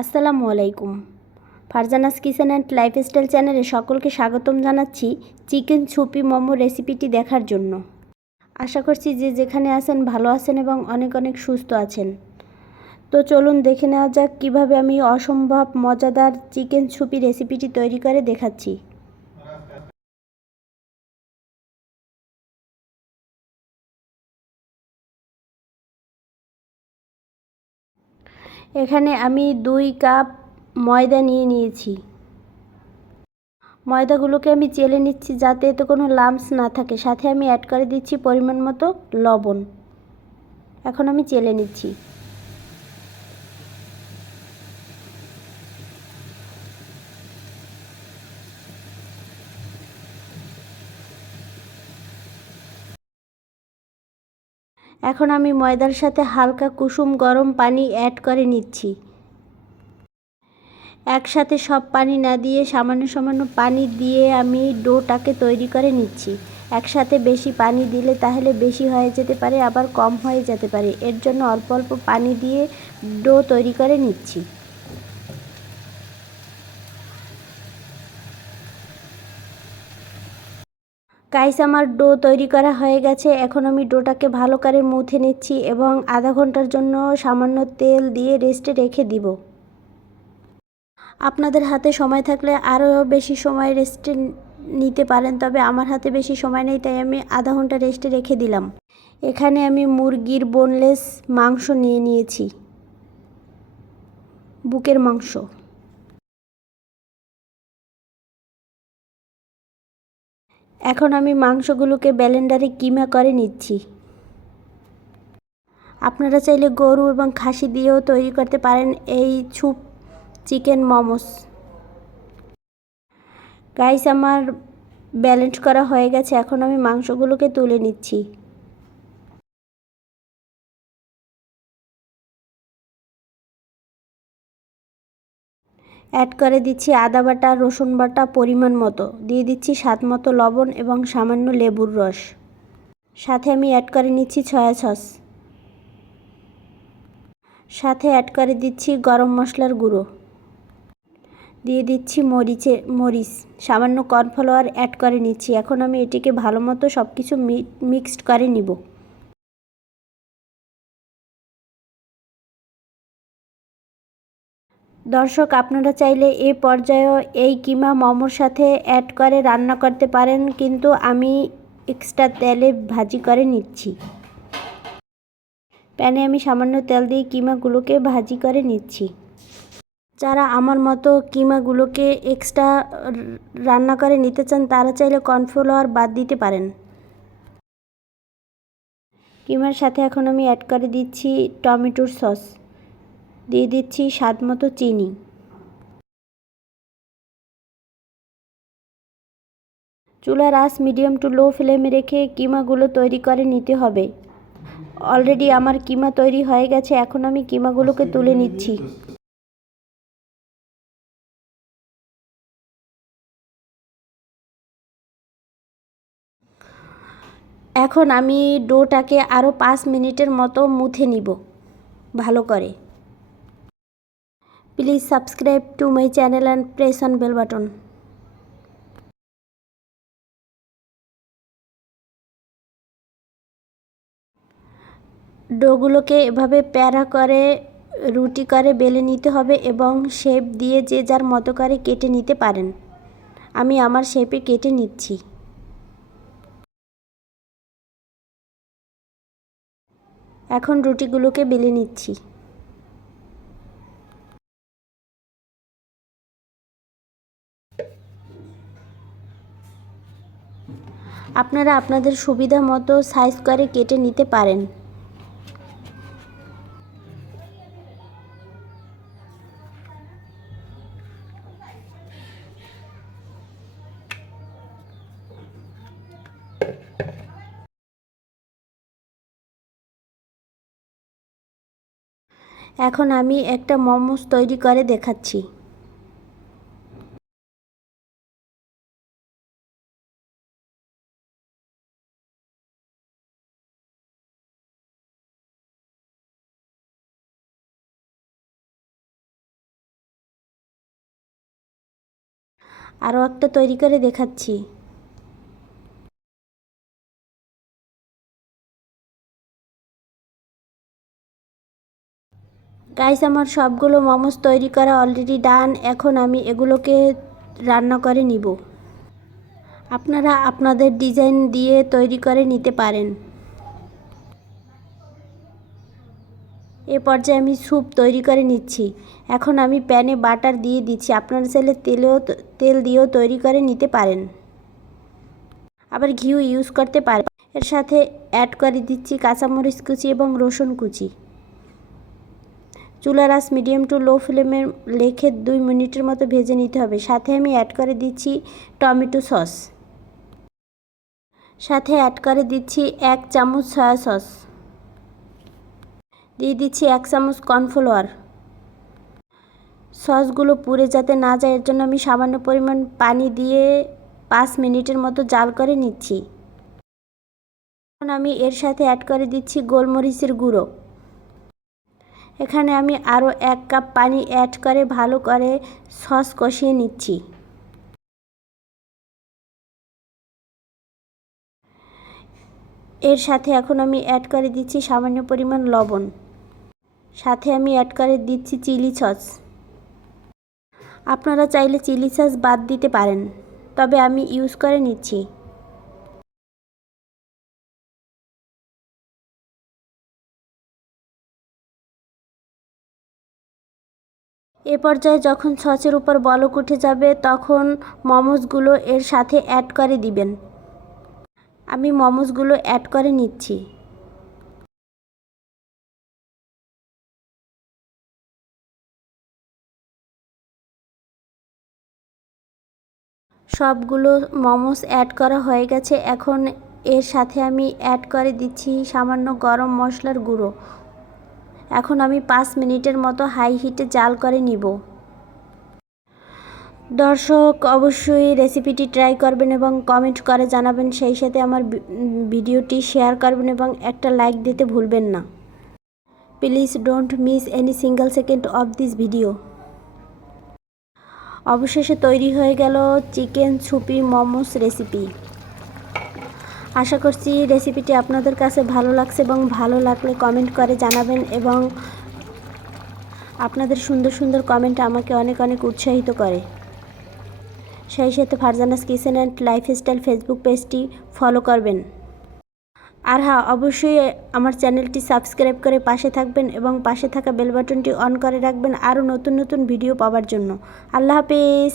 আসসালামু আলাইকুম। Farzana's kitchen and lifestyle চ্যানেলে সকলকে স্বাগতম জানাচ্ছি চিকেন ছুপি মোমো রেসিপিটি দেখার জন্য। আশা করছি যে যেখানে আছেন ভালো আছেন এবং অনেক অনেক সুস্থ আছেন। তো চলুন দেখে নেওয়া যাক কীভাবে আমি অসম্ভব মজাদার চিকেন ছুপি রেসিপিটি তৈরি করে দেখাচ্ছি। এখানে আমি 2 কাপ ময়দা নিয়েছি। ময়দাগুলোকে আমি চেলে নিচ্ছি যাতে এতে কোনো লাম্পস না থাকে। সাথে আমি অ্যাড করে দিচ্ছি পরিমাণ মতো লবণ। এখন আমি চেলে নিচ্ছি। এখন আমি ময়দার সাথে হালকা কুসুম গরম পানি অ্যাড করে নিচ্ছি। একসাথে সব পানি না দিয়ে সামান্য সামান্য পানি দিয়ে আমি ডোটাকে তৈরি করে নিচ্ছি। একসাথে বেশি পানি দিলে তাহলে বেশি হয়ে যেতে পারে, আবার কম হয়ে যেতে পারে। এর জন্য অল্প অল্প পানি দিয়ে ডো তৈরি করে নিচ্ছি। গাইস, আমার ডো তৈরি করা হয়ে গেছে। এখন আমি ডোটাকে ভালো করে মুথে নিচ্ছি এবং আধা ঘন্টার জন্য সামান্য তেল দিয়ে রেস্টে রেখে দিব। আপনাদের হাতে সময় থাকলে আরও বেশি সময় রেস্টে নিতে পারেন, তবে আমার হাতে বেশি সময় নেই তাই আমি আধা ঘন্টা রেস্টে রেখে দিলাম। এখানে আমি মুরগির বোনলেস মাংস নিয়েছি, বুকের মাংস। এখন আমি মাংসগুলোকে ব্লেন্ডারে কিমা করে নিচ্ছি। আপনারা চাইলে গরু এবং খাসি দিয়েও তৈরি করতে পারেন এই ছুপ চিকেন মোমোস। গাইস, আমার ব্যালেন্স করা হয়ে গেছে। এখন আমি মাংসগুলোকে তুলে নিচ্ছি। অ্যাড করে দিচ্ছি আদা বাটা, রসুন বাটা পরিমাণ মতো, দিয়ে দিচ্ছি স্বাদ মতো লবণ এবং সামান্য লেবুর রস। সাথে আমি অ্যাড করে নিচ্ছি সয়া সস। সাথে অ্যাড করে দিচ্ছি গরম মশলার গুঁড়ো, দিয়ে দিচ্ছি মরিচ, সামান্য কর্নফ্লাওয়ার অ্যাড করে নিচ্ছি। এখন আমি এটিকে ভালো মতো সব কিছু মিক্সড করে নিব। দর্শক, আপনারা চাইলে এ পর্যায়েও এই কিমা মোমোর সাথে অ্যাড করে রান্না করতে পারেন, কিন্তু আমি এক্সট্রা তেলে ভাজি করে নিচ্ছি। প্যানে আমি সামান্য তেল দিয়ে কিমাগুলোকে ভাজি করে নিচ্ছি। যারা আমার মতো কিমাগুলোকে এক্সট্রা রান্না করে নিতে চান তারা চাইলে কর্নফ্লাওয়ার বাদ দিতে পারেন। কিমার সাথে এখন আমি অ্যাড করে দিচ্ছি টমেটোর সস, দিয়ে দিচ্ছি স্বাদ মতো চিনি। চুলার আঁচ মিডিয়াম টু লো ফ্লেমে রেখে কিমাগুলো তৈরি করে নিতে হবে। অলরেডি আমার কিমা তৈরি হয়ে গেছে। এখন আমি কিমাগুলোকে তুলে নিচ্ছি। এখন আমি ডোটাকে আরও 5 মিনিটের মতো মুথে নিব ভালো করে। Please subscribe to my channel and press on bell button. ডোগুলোকে এভাবে প্যারা করে রুটি করে বেলে নিতে হবে এবং শেপ দিয়ে যে যার মতো করে কেটে নিতে পারেন। আমি আমার শেপে কেটে নিচ্ছি। এখন রুটিগুলোকে বেলে নিচ্ছি। আপনারা আপনাদের সুবিধা মতো সাইজ করে কেটে নিতে পারেন। এখন আমি একটা মোমোস তৈরি করে দেখাচ্ছি। আরও একটা তৈরি করে দেখাচ্ছি। গাইস, আমার সবগুলো মোমোস তৈরি করা অলরেডি ডান। এখন আমি এগুলোকে রান্না করে নিব। আপনারা আপনাদের ডিজাইন দিয়ে তৈরি করে নিতে পারেন। এ পর্যায়ে আমি স্যুপ তৈরি করে নিচ্ছি। এখন আমি প্যানে বাটার দিয়ে দিচ্ছি। আপনারা চাইলে তেল দিয়েও তৈরি করে নিতে পারেন, আবার ঘিও ইউজ করতে পারেন। এর সাথে অ্যাড করে দিচ্ছি কাঁচামরিচ কুচি এবং রসুন কুচি। চুলার আঁচ মিডিয়াম টু লো ফ্লেমে রেখে 2 মিনিটের মতো ভেজে নিতে হবে। সাথে আমি অ্যাড করে দিচ্ছি টমেটো সস। সাথে অ্যাড করে দিচ্ছি 1 চামচ সয়া সস। দিয়ে দিচ্ছি 1 চামচ কর্নফ্লাওয়ার। সসগুলো পুড়ে যাতে না যায় এর জন্য আমি সামান্য পরিমাণ পানি দিয়ে 5 মিনিটের মতো জাল করে নিচ্ছি। এখন আমি এর সাথে অ্যাড করে দিচ্ছি গোলমরিচের গুঁড়ো। এখানে আমি আরও 1 কাপ পানি অ্যাড করে ভালো করে সস কষিয়ে নিচ্ছি। এর সাথে এখন আমি অ্যাড করে দিচ্ছি সামান্য পরিমাণ লবণ। সাথে আমি অ্যাড করে দিচ্ছি চিলি সস। আপনারা চাইলে চিলি সস বাদ দিতে পারেন, তবে আমি ইউজ করে নিচ্ছি। এ পর্যায়ে যখন সসের উপর বলক উঠে যাবে তখন মোমোসগুলো এর সাথে অ্যাড করে দিবেন। আমি মোমোসগুলো অ্যাড করে নিচ্ছি। সবগুলো মোমোস অ্যাড করা হয়ে গেছে। এখন এর সাথে আমি অ্যাড করে দিচ্ছি সামান্য গরম মশলার গুঁড়ো। এখন আমি 5 মিনিটের মতো হাই হিটে জাল করে নিব। দর্শক, অবশ্যই রেসিপিটি ট্রাই করবেন এবং কমেন্ট করে জানাবেন। সেই সাথে আমার ভিডিওটি শেয়ার করবেন এবং একটা লাইক দিতে ভুলবেন না। Please don't miss any single second of this video. অবশেষে তৈরি হয়ে গেল চিকেন ছুপি মোমোস রেসিপি। আশা করছি রেসিপিটি আপনাদের কাছে ভালো লাগছে এবং ভালো লাগলে কমেন্ট করে জানাবেন এবং আপনাদের সুন্দর সুন্দর কমেন্ট আমাকে অনেক অনেক উৎসাহিত করে। সেই সাথে Farzana's kitchen and lifestyle Facebook পেজটি ফলো করবেন। আর হ্যাঁ, অবশ্যই আমার চ্যানেলটি সাবস্ক্রাইব করে পাশে থাকবেন এবং পাশে থাকা বেল বাটনটি অন করে রাখবেন আরও নতুন নতুন ভিডিও পাওয়ার জন্য। আল্লাহ হাফেজ।